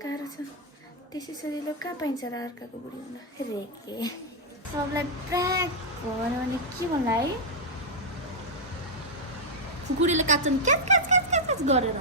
गाह्रो छ। त्यसै सजिलो कहाँ पाइन्छ र अर्काको बुढी हुन रेके। सबलाई प्र्याक भन्यो भने के भन्ला है? गुडीले काट्छन् catch catch catch catch catch गरेर।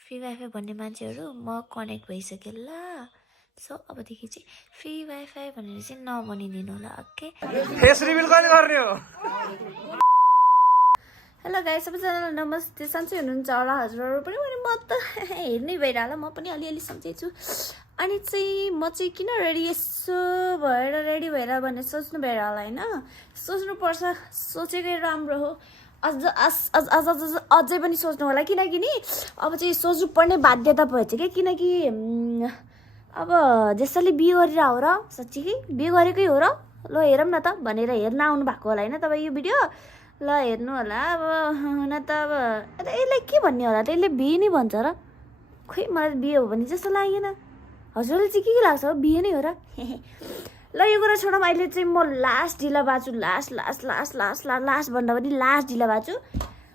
फ्री वाइफाई भन्ने मान्छेहरू म कनेक्ट भइसक्यो ल। सो अबदेखि चाहिँ फ्री वाइफाई भनेर चाहिँ नभनिदिनु होला, ओके? फेस रिभिल कहिले गर्ने हो? हेलो गाइस, सबैजनालाई नमस्ते। सन्चै हुनुहुन्छ होला हजुरहरू पनि? म त हेर्नै भइरहला, म पनि अलिअलि सन्चै छु। अनि चाहिँ म चाहिँ किन रेडी यसो भएर रेडी भएर भन्ने सोच्नु भएर होला होइन? सोच्नुपर्छ, सोचेकै राम्रो हो। अझै पनि सोच्नु होला, किनकि नि अब चाहिँ सोच्नु पर्ने बाध्यता भएछ क्या। किनकि अब जसले बिहे गरेर हो र, साँच्चीकै बिहे गरेकै हो र, ल हेरौँ न त भनेर हेर्न आउनु भएको होला होइन तपाईँ यो भिडियो? ल हेर्नु होला। अब हुन त अब यसलाई के भन्ने होला त? यसले बिहे नै भन्छ र? खोइ मलाई बिहे हो भने जस्तो लागेन। हजुरलाई चाहिँ के लाग्छ हो? बिहे नै हो र? ल यो कुरा छोडौँ। अहिले चाहिँ म लास्ट ढिला बाँच्छु, लास्ट भन्दा पनि लास्ट ढिला बाँच्छु।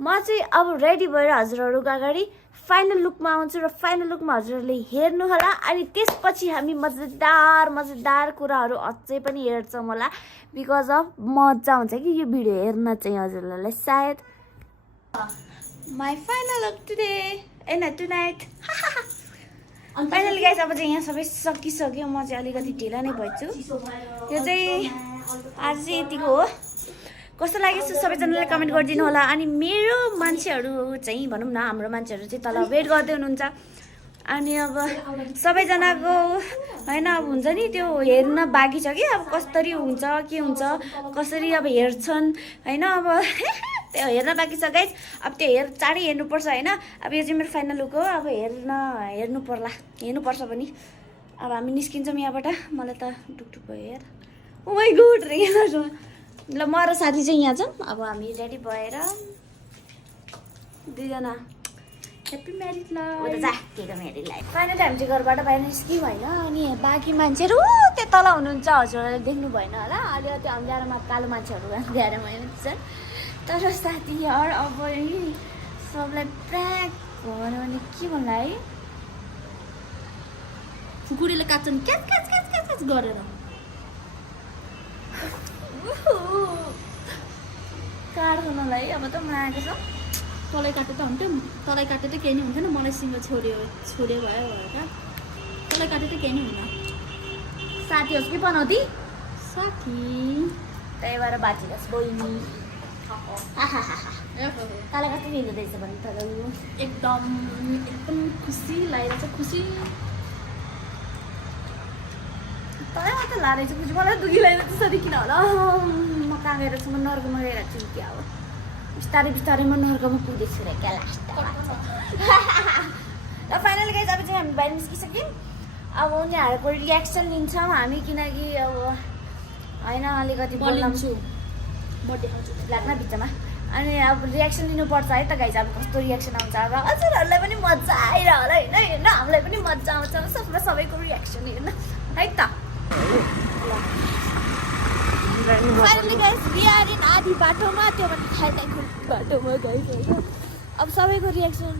म चाहिँ अब रेडी भएर हजुरहरूको अगाडि फाइनल लुकमा आउँछु र फाइनल लुकमा हजुरहरूले हेर्नु होला। अनि त्यसपछि हामी मजेदार कुराहरू अझै पनि हेर्छौँ होला। बिकज अफ मजा आउँछ कि यो भिडियो हेर्न चाहिँ हजुरहरूलाई सायद। My final look today tonight. Finally guys अब चाहिँ यहाँ सबै सकिसक्यो। म चाहिँ अलिकति ढिला नै भएछु। यो चाहिँ आज चाहिँ यतिको हो। कस्तो लाग्यो सबैजनाले कमेन्ट गरिदिनु होला। अनि मेरो मान्छेहरू चाहिँ भनौँ न, हाम्रो मान्छेहरू चाहिँ तल वेट गर्दै हुनुहुन्छ। अनि अब सबैजनाको होइन अब हुन्छ नि त्यो हेर्न बाँकी छ कि, अब कसरी हुन्छ के हुन्छ कसरी अब हेर्छन् होइन। अब त्यो हेर्न बाँकी छ गाइस। अब त्यो चाँडै हेर्नुपर्छ होइन। अब यो चाहिँ मेरो फाइनल लुक हो। अब हेर्नुपर्छ पनि। अब हामी निस्किन्छौँ यहाँबाट। मलाई त टुकटुक भयो यार। ओ माई गुड रे। ल म र साथी चाहिँ यहाँ छौँ। अब हामी रेडी भएर दुईजना ह्याप्पी म्यारिड लाइफ। फाइनली हामी चाहिँ घरबाट बाहिर निस्क्यौँ होइन। अनि बाँकी मान्छेहरू त्यो तल हुनुहुन्छ, हजुरहरूले देख्नु भएन होला। अलि त्यो अँध्यारोमा कालो मान्छेहरू अँध्यारोमा हुन्छ। तर साथी यार अब सबलाई प्र्याक भन्यो भने के भन्ला है? गुडीले काट्छन् catch catch catch catch catch गरेर। काट्नलाई अब त मागेको छ। तलै काटे त हुन्थ्यो, तलै काटे त केही नै हुन्थेन। मलाई सिङ्ग छोड्यो भयो क्या। तलै काटे त केही नै हुन्न। साथी होस् कि पनौती साथी, त्यही भएर बाँचिरहेस् बहिनी। तँलाई कति मिल्दो रहेछ भने त एकदम खुसी लागिरहेछ। खुसी तँलाई मात्रै लारहेछ खुसी। मलाई दुखी लागिरहेछ सरी। किन होला? म कहाँ गएर छु? म नर्कमा गएर छु क्या हो। बिस्तारै म नर्कमा पुगेछु रे क्या लास्ट। र फाइनली गाइस अब चाहिँ हामी बाहिर निस्किसक्यौँ। अब उनीहरूको रियाक्सन लिन्छौँ हामी, किनकि अब होइन अलिकति बोल्छु लाग्न बिचमा। अनि अब रियाक्सन लिनुपर्छ है त गाइस। अब कस्तो रियाक्सन आउँछ अब हजुरहरूलाई पनि मजा आइरह होला होइन हेर्न, हामीलाई पनि मजा आउँछ सबैको रियाक्सन हेर्न है त। Finally guys we are in आधी बाटोमा, त्यो पनि थाइको बाटोमा गाइस होइन। अब सबैको रियाक्सन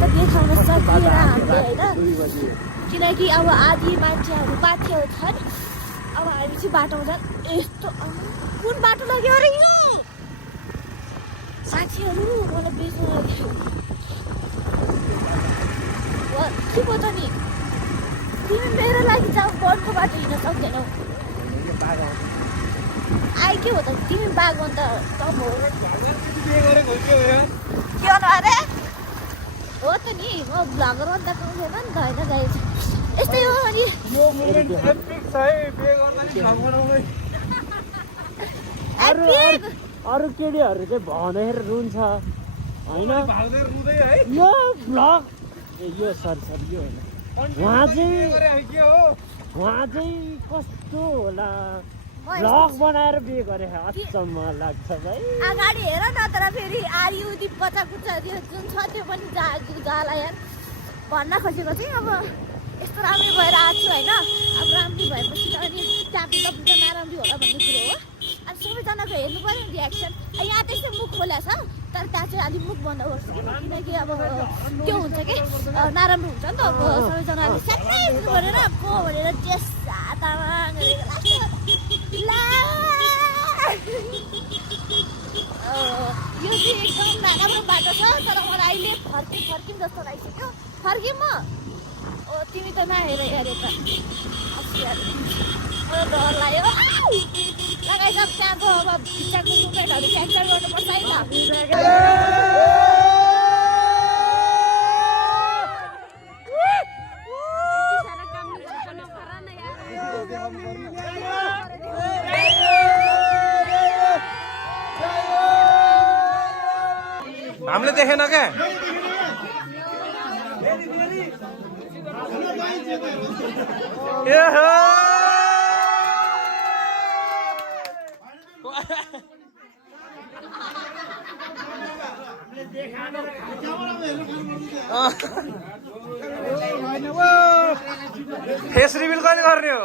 त देखाउन सकिएन हामीले होइन। किनकि अब आधी मान्छेहरू माथिहरू छन्। अब हामी चाहिँ बाटोमा जान्छ। यस्तो कुन बाटो लाग्यो अरे यो साथीहरू? मलाई बेच्नु लाग्यो के पो त नि। तिमी मेरो लागि जाऊ, बनको बाटो हिँड्न सक्दैनौ। आइ के हो त तिमी बाघ अन्त कम हो के गर्नु अरे? हो त नि म भ्लगर अन्त पाउँदैन नि त होइन गाइस। यस्तै हो अनि अरू केटीहरू चाहिँ भनेर रुन्छ होइन। यो भ्लग यो सरी यो होइन। उहाँ चाहिँ कस्तो होला भ्लग बनाएर बिहे गरे अचम्म लाग्छ भाइ। अगाडि हेर न, तर फेरि आरी उदी बच्चा कुच्चा त्यो जुन छ त्यो पनि जाला यार। भन्न खोजेको चाहिँ अब यस्तो राम्रै भएर आएको छु होइन। अब राम्रै भएपछि त अनि ट्यापी त नराम्रै होला भन्ने कुरो हो। अनि सबैजनाको हेर्नु पऱ्यो नि रियाक्सन। यहाँ त्यसै मुख खोला छ तर त्यहाँ चाहिँ अलिक मुख बन्द गर्छ किनकि अब त्यो हुन्छ कि नराम्रो हुन्छ नि त अब सबैजनाले सानै गरेर पो भनेर टेसा तामाङ यो चाहिँ एकदम नराम्रो बाटो छ तर मलाई अहिले फर्किम जस्तो लागिसक्यो फर्किम म तिमी त नहेर हेरे त डर लाग्यो लगाइसक त्यहाँको अब भित्ताको मुभमेन्टहरू क्याप्चर गर्नुपर्छ है त हामीले देखेन क्या फेस रिभिल कहिले गर्ने हो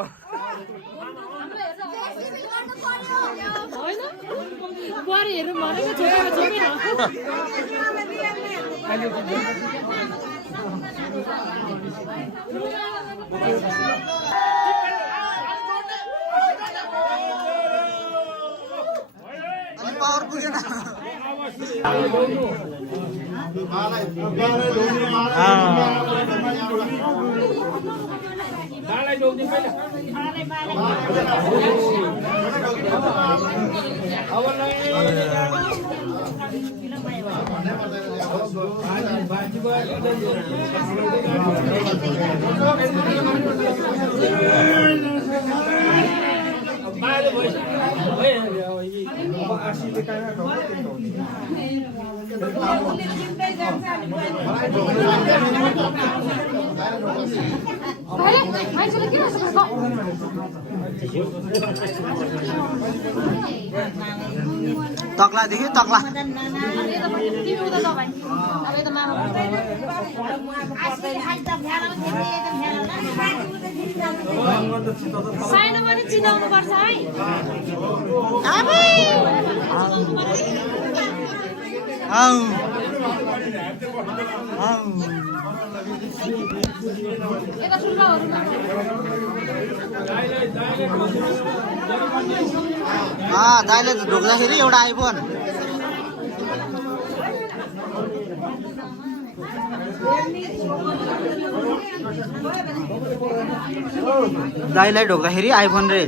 पावर पुगेन तक्ला देखियो तक्ला साइनो पनि चिनाउनु पर्छ है दाइले ढोक्दाखेरि एउटा आइफोन दाइलाई ढोक्दाखेरि आइफोन रे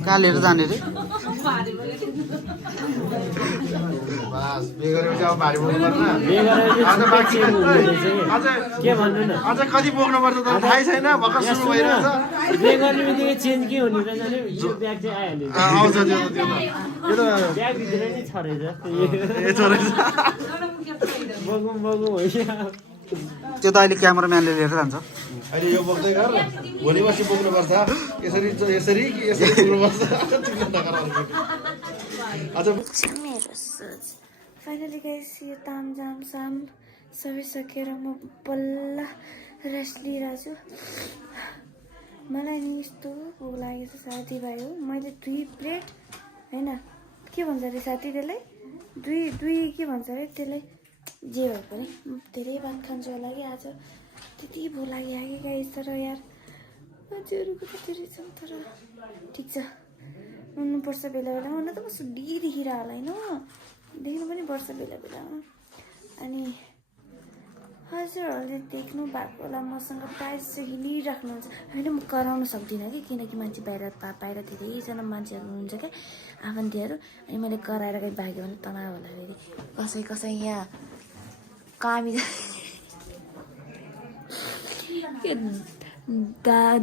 कहाँ लिएर जाने रे अझ कति बोक्नुपर्छ त थाहै छैन भर्खर सुरु भइरहेछ चेन्ज के हुने रहेछ भने यो ब्याग चाहिँ आइहाल्यो आउँछ त्यो त ब्याग भित्र नि छ रहेछ बगौँ होइन त्यो त अहिले क्यामेराम्यानले लिएर जान्छ अहिले यो बोक्दै गर भोलि पर्सि बोक्नुपर्छ यसरी यसरी कि यसरी बोक्नुपर्छ मेरो सोच फाइनली गाइस यो तामझाम साम सबै सकेर म बल्ल रेस्ट लिइरहेको छु मलाई नि यस्तो भोक लागेको छ साथीभाइ हो मैले 2 प्लेट होइन के भन्छ अरे साथी त्यसलाई दुई के भन्छ अरे त्यसलाई जे भए पनि धेरै भात खान्छु होला कि आज त्यति भोक लाग्यो कि गाइस तर यार मान्छेहरूको त धेरै छ तर ठिक छ हुनुपर्छ बेला बेलामा हुन त म सुड्डी देखिरह होला होइन देख्नु पनि पर्छ बेला बेलामा अनि हजुरहरूले देख्नु भएको होला मसँग प्राइज चाहिँ हिँडिराख्नुहुन्छ होइन म कराउन सक्दिनँ कि किनकि मान्छे बाहिर धेरैजना मान्छेहरू हुनुहुन्छ क्या आफन्तीहरू अनि मैले कराएर कहीँ भाग्यो भने तनाव होला फेरि कसै यहाँ कामी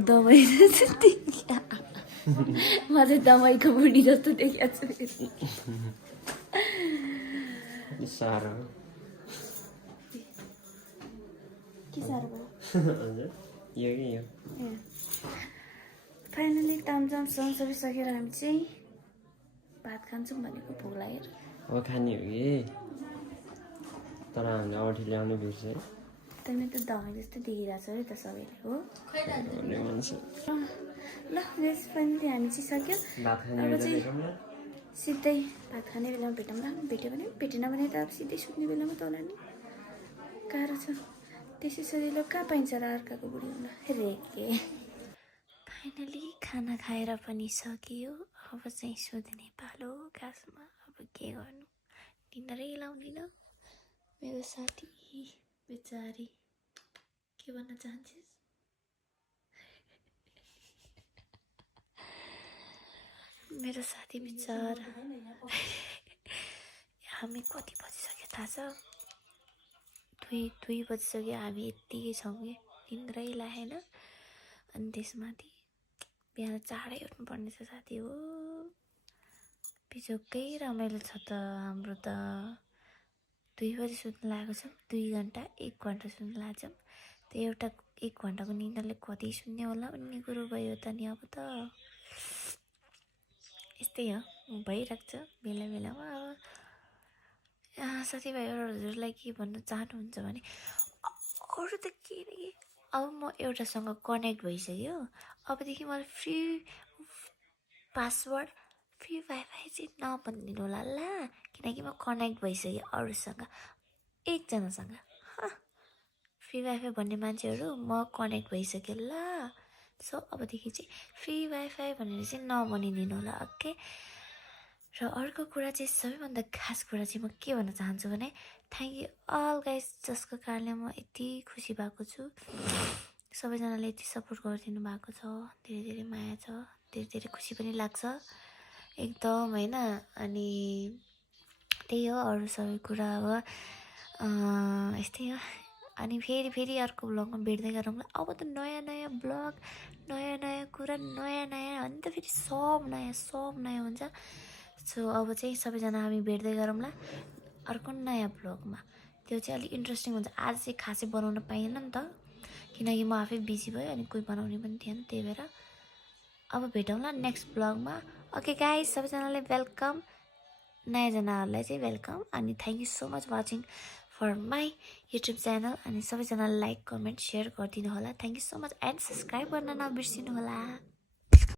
दबाई म चाहिँ दबाईको बुढी जस्तो देखिएको छु साह्रो के साह्रो भयो यो फाइनली तामझाम सबै सकेर हामी चाहिँ भात खान्छौँ भनेको भोक लागेर हो खाने हो कि तर हामीले औठी ल्याउनु बिर्छ है तिमी त दही जस्तो देखिरहेको छ है त सबैले हो भन्ने मान्छे ल वेज पनि हानिसक्यो भात खाने अब बेला चाहिँ भेटौँ न सिधै भात खाने बेलामा भेटौँला भेट्यो भने भेटेन भने त अब सिधै सुत्ने बेलामा त होला नि गाह्रो छ त्यसै सजिलो कहाँ पाइन्छ र अर्काको बुढी हुन रेके फाइनली खाना खाएर पनि सकियो अब चाहिँ सुत्ने पालो घाँसमा अब के गर्नु निन्द्रै लाउँदिन मेरो साथी बेचारी के भन्न चाहन्छस् मेरो साथी बिचार हामी कति बजिसक्यो थाहा छ 2 बजिसक्यो हामी यत्तिकै छौँ कि निन्द्रै लागेन अनि त्यसमाथि बिहान चाँडै उठ्नुपर्ने छ साथी हो बिजोकै रमाइलो छ त हाम्रो त 2 बजी सुत्नु लागेको छ 2 घन्टा 1 घन्टा सुत्नु लागेको छ त्यो एउटा 1 घन्टाको निन्द्राले कति सुन्ने होला भन्ने कुरो भयो त नि अब त यस्तै हो भइरहेको छ बेला बेलामा अब साथीभाइहरूलाई के भन्न चाहनुहुन्छ भने अरू त के नि अब म एउटासँग कनेक्ट भइसक्यो अबदेखि मलाई फ्री पासवर्ड फ्री वाइफाई चाहिँ नभनिदिनु होला ल किनकि म कनेक्ट भइसकेँ अरूसँग एकजनासँग फ्री वाइफाई भन्ने मान्छेहरू म कनेक्ट भइसक्यो ल सो अबदेखि चाहिँ फ्री वाइफाई भनेर चाहिँ नभनिदिनु होला ओके र अर्को कुरा चाहिँ सबैभन्दा खास कुरा चाहिँ म के भन्न चाहन्छु भने थ्याङ्क यू अल गाइस जसको कारणले म यति खुसी भएको छु सबैजनाले यति सपोर्ट गरिदिनु भएको छ धेरै धेरै माया छ धेरै धेरै खुसी पनि लाग्छ एकदम होइन अनि त्यही हो अरू सबै कुरा अब यस्तै हो अनि फेरि अर्को ब्लगमा भेट्दै गरौँला अब त नयाँ ब्लग नयाँ कुरा नयाँ अनि त फेरि सब नयाँ हुन्छ सो अब चाहिँ सबैजना हामी भेट्दै गरौँला अर्को नयाँ ब्लगमा त्यो चाहिँ अलिक इन्ट्रेस्टिङ हुन्छ आज चाहिँ खासै बनाउन पाइएन नि त किनकि म आफै बिजी भएँ अनि कोही बनाउने पनि थिएन त्यही भएर अब भेटौँला नेक्स्ट ब्लगमा ओके गाइस सबैजनालाई वेलकम नयाँजनाहरूलाई चाहिँ वेलकम अनि thank you so much watching for my YouTube channel अनि सबैजनालाई लाइक कमेन्ट सेयर गरिदिनु होला thank you so much and subscribe गर्न नबिर्सिनु होला